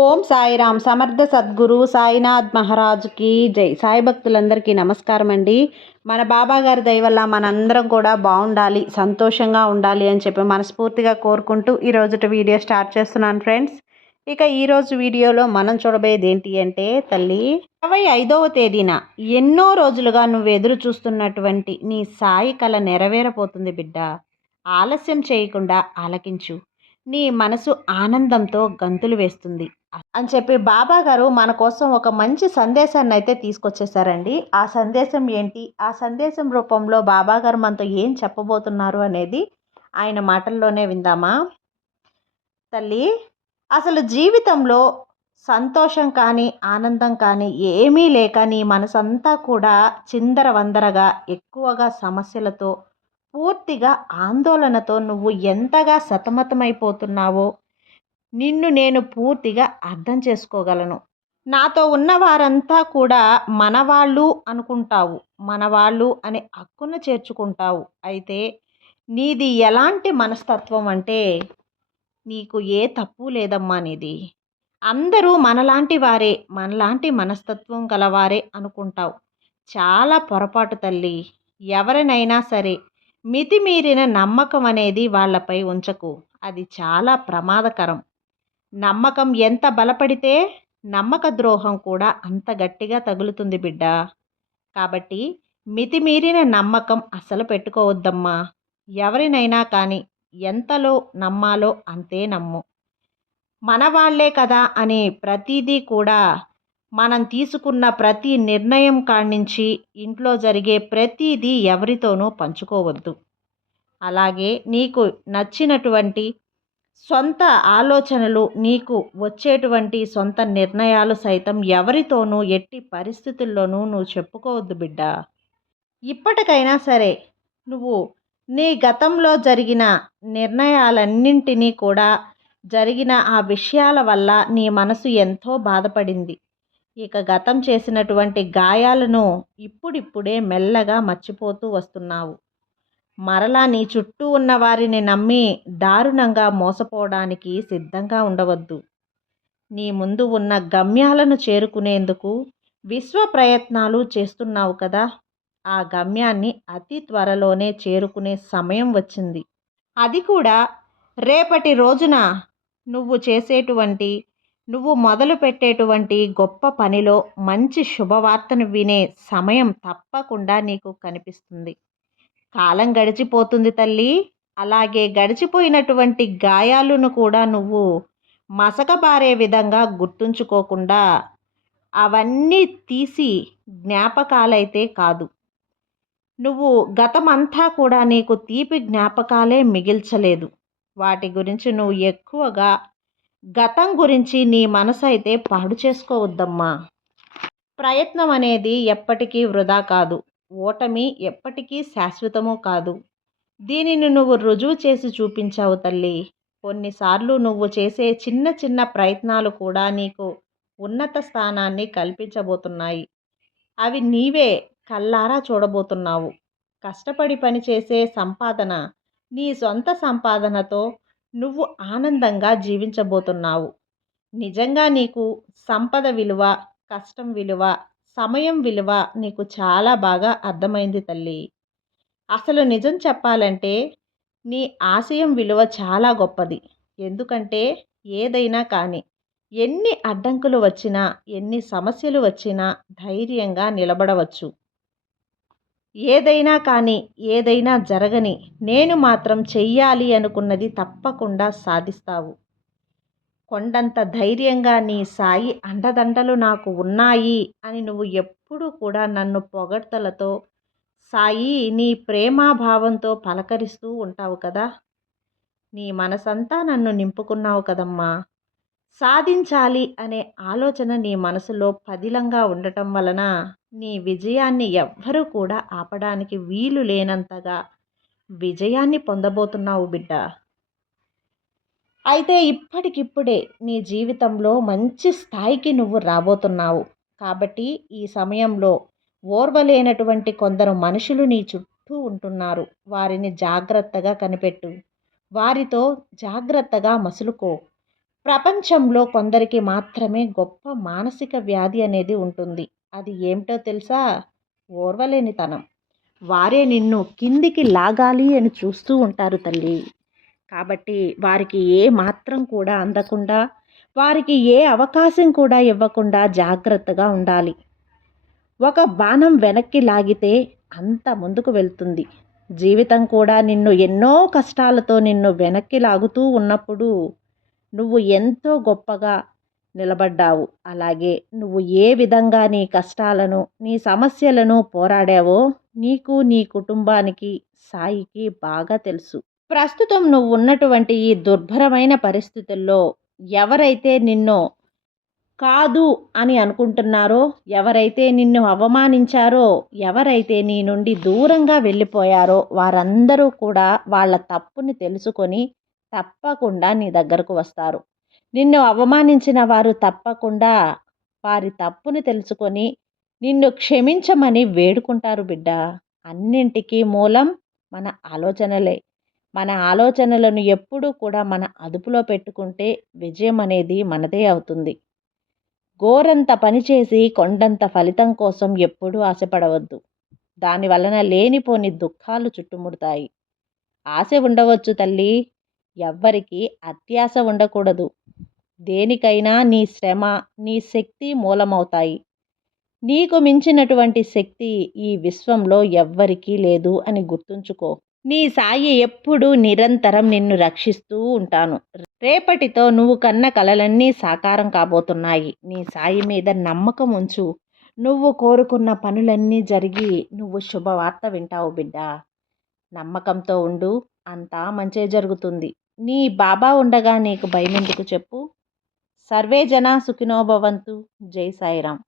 ఓం సాయిరామ్ సమర్థ సద్గురు సాయినాథ్ మహారాజుకి జై. సాయి భక్తులందరికీ నమస్కారం అండి. మన బాబా గారి దయ వల్ల మనందరం కూడా బాగుండాలి సంతోషంగా ఉండాలి అని చెప్పి మనస్ఫూర్తిగా కోరుకుంటూ ఈరోజు వీడియో స్టార్ట్ చేస్తున్నాను ఫ్రెండ్స్. ఇక ఈరోజు వీడియోలో మనం చూడబోయేది ఏంటి అంటే తల్లి ఇరవై ఐదవ తేదీన ఎన్నో రోజులుగా నువ్వు ఎదురు చూస్తున్నటువంటి నీ సాయి కళ నెరవేరపోతుంది బిడ్డ. ఆలస్యం చేయకుండా ఆలకించు. నీ మనసు ఆనందంతో గంతులు వేస్తుంది. అని చెప్పి బాబా గారు మన కోసం ఒక మంచి సందేశాన్ని అయితే తీసుకొచ్చేసారండి. ఆ సందేశం ఏంటి? ఆ సందేశం రూపంలో బాబా గారు మనతో ఏం చెప్పబోతున్నారు అనేది ఆయన మాటల్లోనే విందామా? తల్లి అసలు జీవితంలో సంతోషం కానీ ఆనందం కానీ ఏమీ లేక నీ మనసంతా కూడా చిందర వందరగా ఎక్కువగా సమస్యలతో పూర్తిగా ఆందోళనతో నువ్వు ఎంతగా సతమతమైపోతున్నావో నిన్ను నేను పూర్తిగా అర్థం చేసుకోగలను. నాతో ఉన్న వారంతా కూడా మనవాళ్ళు అనుకుంటావు మనవాళ్ళు అనే హక్కును చేర్చుకుంటావు. అయితే నీది ఎలాంటి మనస్తత్వం అంటే నీకు ఏ తప్పు లేదమ్మా నీది. అందరూ మనలాంటి వారే మనలాంటి మనస్తత్వం గలవారే అనుకుంటావు. చాలా పొరపాటు తల్లి ఎవరినైనా సరే మితిమీరిన నమ్మకం అనేది వాళ్ళపై ఉంచకు. అది చాలా ప్రమాదకరం. నమ్మకం ఎంత బలపడితే నమ్మక ద్రోహం కూడా అంత గట్టిగా తగులుతుంది బిడ్డ. కాబట్టి మితిమీరిన నమ్మకం అసలు పెట్టుకోవద్దమ్మా. ఎవరినైనా కానీ ఎంతలో నమ్మాలో అంతే నమ్ము. మన వాళ్ళే కదా అని ప్రతిదీ కూడా మనం తీసుకున్న ప్రతి నిర్ణయం కాణించి ఇంట్లో జరిగే ప్రతిదీ ఎవరితోనూ పంచుకోవద్దు. అలాగే నీకు నచ్చినటువంటి సొంత ఆలోచనలు నీకు వచ్చేటువంటి సొంత నిర్ణయాలు సైతం ఎవరితోనూ ఎట్టి పరిస్థితుల్లోనూ నువ్వు చెప్పుకోవద్దు బిడ్డ. ఇప్పటికైనా సరే నువ్వు నీ గతంలో జరిగిన నిర్ణయాలన్నింటినీ కూడా జరిగిన ఆ విషయాల వల్ల నీ మనసు ఎంతో బాధపడింది. ఇక గతం చేసినటువంటి గాయాలను ఇప్పుడిప్పుడే మెల్లగా మర్చిపోతూ వస్తున్నావు. మరలా నీ చుట్టూ ఉన్న వారిని నమ్మి దారుణంగా మోసపోవడానికి సిద్ధంగా ఉండవద్దు. నీ ముందు ఉన్న గమ్యాలను చేరుకునేందుకు విశ్వ ప్రయత్నాలు చేస్తున్నావు కదా? ఆ గమ్యాన్ని అతి త్వరలోనే చేరుకునే సమయం వచ్చింది. అది కూడా రేపటి రోజున నువ్వు చేసేటువంటి నువ్వు మొదలు పెట్టేటువంటి గొప్ప పనిలో మంచి శుభవార్తను వినే సమయం తప్పకుండా నీకు కనిపిస్తుంది. కాలం గడిచిపోతుంది తల్లి. అలాగే గడిచిపోయినటువంటి గాయాలను కూడా నువ్వు మసకబారే విధంగా గుర్తుంచుకోకుండా అవన్నీ తీసి జ్ఞాపకాలైతే కాదు. నువ్వు గతమంతా కూడా నీకు తీపి జ్ఞాపకాలే మిగిల్చలేదు. వాటి గురించి నువ్వు ఎక్కువగా గతం గురించి నీ మనసు అయితే పాడు చేసుకోవద్దమ్మా. ప్రయత్నం అనేది ఎప్పటికీ వృధా కాదు. ఓటమి ఎప్పటికీ శాశ్వతమూ కాదు. దీనిని నువ్వు రుజువు చేసి చూపించావు తల్లి. కొన్నిసార్లు నువ్వు చేసే చిన్న చిన్న ప్రయత్నాలు కూడా నీకు ఉన్నత స్థానాన్ని కల్పించబోతున్నాయి. అవి నీవే కల్లారా చూడబోతున్నావు. కష్టపడి పనిచేసే సంపాదన నీ సొంత సంపాదనతో నువ్వు ఆనందంగా జీవించబోతున్నావు. నిజంగా నీకు సంపద విలువ కష్టం విలువ సమయం విలువ నీకు చాలా బాగా అర్థమైంది తల్లి. అసలు నిజం చెప్పాలంటే నీ ఆశయం విలువ చాలా గొప్పది. ఎందుకంటే ఏదైనా కానీ ఎన్ని అడ్డంకులు వచ్చినా ఎన్ని సమస్యలు వచ్చినా ధైర్యంగా నిలబడవచ్చు. ఏదైనా కానీ ఏదైనా జరగని నేను మాత్రం చెయ్యాలి అనుకున్నది తప్పకుండా సాధిస్తావు. కొండంత ధైర్యంగా నీ సాయి అండదండలు నాకు ఉన్నాయి అని నువ్వు ఎప్పుడూ కూడా నన్ను పొగడ్తలతో సాయి నీ ప్రేమాభావంతో పలకరిస్తూ ఉంటావు కదా? నీ మనసంతా నన్ను నింపుకున్నావు కదమ్మా. సాధించాలి అనే ఆలోచన నీ మనసులో పదిలంగా ఉండటం వలన నీ విజయాన్ని ఎవ్వరూ కూడా ఆపడానికి వీలు లేనంతగా విజయాన్ని పొందబోతున్నావు బిడ్డ. అయితే ఇప్పటికిప్పుడే నీ జీవితంలో మంచి స్థాయికి నువ్వు రాబోతున్నావు. కాబట్టి ఈ సమయంలో ఓర్వలేనటువంటి కొందరు మనుషులు నీ చుట్టూ ఉంటున్నారు. వారిని జాగ్రత్తగా కనిపెట్టు. వారితో జాగ్రత్తగా మసులుకో. ప్రపంచంలో కొందరికి మాత్రమే గొప్ప మానసిక వ్యాధి అనేది ఉంటుంది. అది ఏమిటో తెలుసా? ఓర్వలేనితనం. వారే నిన్ను కిందికి లాగాలి అని చూస్తూ ఉంటారు తల్లి. కాబట్టి వారికి ఏ మాత్రం కూడా అందకుండా వారికి ఏ అవకాశం కూడా ఇవ్వకుండా జాగ్రత్తగా ఉండాలి. ఒక బాణం వెనక్కి లాగితే అంత ముందుకు వెళ్తుంది. జీవితం కూడా నిన్ను ఎన్నో కష్టాలతో నిన్ను వెనక్కి లాగుతూ ఉన్నప్పుడు నువ్వు ఎంతో గొప్పగా నిలబడ్డావు. అలాగే నువ్వు ఏ విధంగా నీ కష్టాలను నీ సమస్యలను పోరాడావో నీకు నీ కుటుంబానికి సాయికి బాగా తెలుసు. ప్రస్తుతం నువ్వు ఉన్నటువంటి ఈ దుర్భరమైన పరిస్థితుల్లో ఎవరైతే నిన్ను కాదు అని అనుకుంటున్నారో ఎవరైతే నిన్ను అవమానించారో ఎవరైతే నీ నుండి దూరంగా వెళ్ళిపోయారో వారందరూ కూడా వాళ్ళ తప్పుని తెలుసుకొని తప్పకుండా నీ దగ్గరకు వస్తారు. నిన్ను అవమానించిన వారు తప్పకుండా వారి తప్పుని తెలుసుకొని నిన్ను క్షమించమని వేడుకుంటారు బిడ్డ. అన్నింటికీ మూలం మన ఆలోచనలే. మన ఆలోచనలను ఎప్పుడూ కూడా మన అదుపులో పెట్టుకుంటే విజయం అనేది మనదే అవుతుంది. గోరంత పనిచేసి కొండంత ఫలితం కోసం ఎప్పుడూ ఆశపడవద్దు. దాని వలన లేనిపోని దుఃఖాలు చుట్టుముడతాయి. ఆశ ఉండవచ్చు తల్లి ఎవ్వరికి అత్యాశ ఉండకూడదు. దేనికైనా నీ శ్రమ నీ శక్తి మూలమవుతాయి. నీకు మించినటువంటి శక్తి ఈ విశ్వంలో ఎవ్వరికీ లేదు అని గుర్తుంచుకో. నీ సాయి ఎప్పుడూ నిరంతరం నిన్ను రక్షిస్తూ ఉంటాను. రేపటితో నువ్వు కన్న కలలన్నీ సాకారం కాబోతున్నాయి. నీ సాయి మీద నమ్మకం ఉంచు. నువ్వు కోరుకున్న పనులన్నీ జరిగి నువ్వు శుభవార్త వింటావు బిడ్డ. నమ్మకంతో ఉండు. అంతా మంచే జరుగుతుంది. నీ బాబా ఉండగా నీకు భయమెందుకు చెప్పు? సర్వే జనా సుఖినోభవంతు జై సాయిరామ్.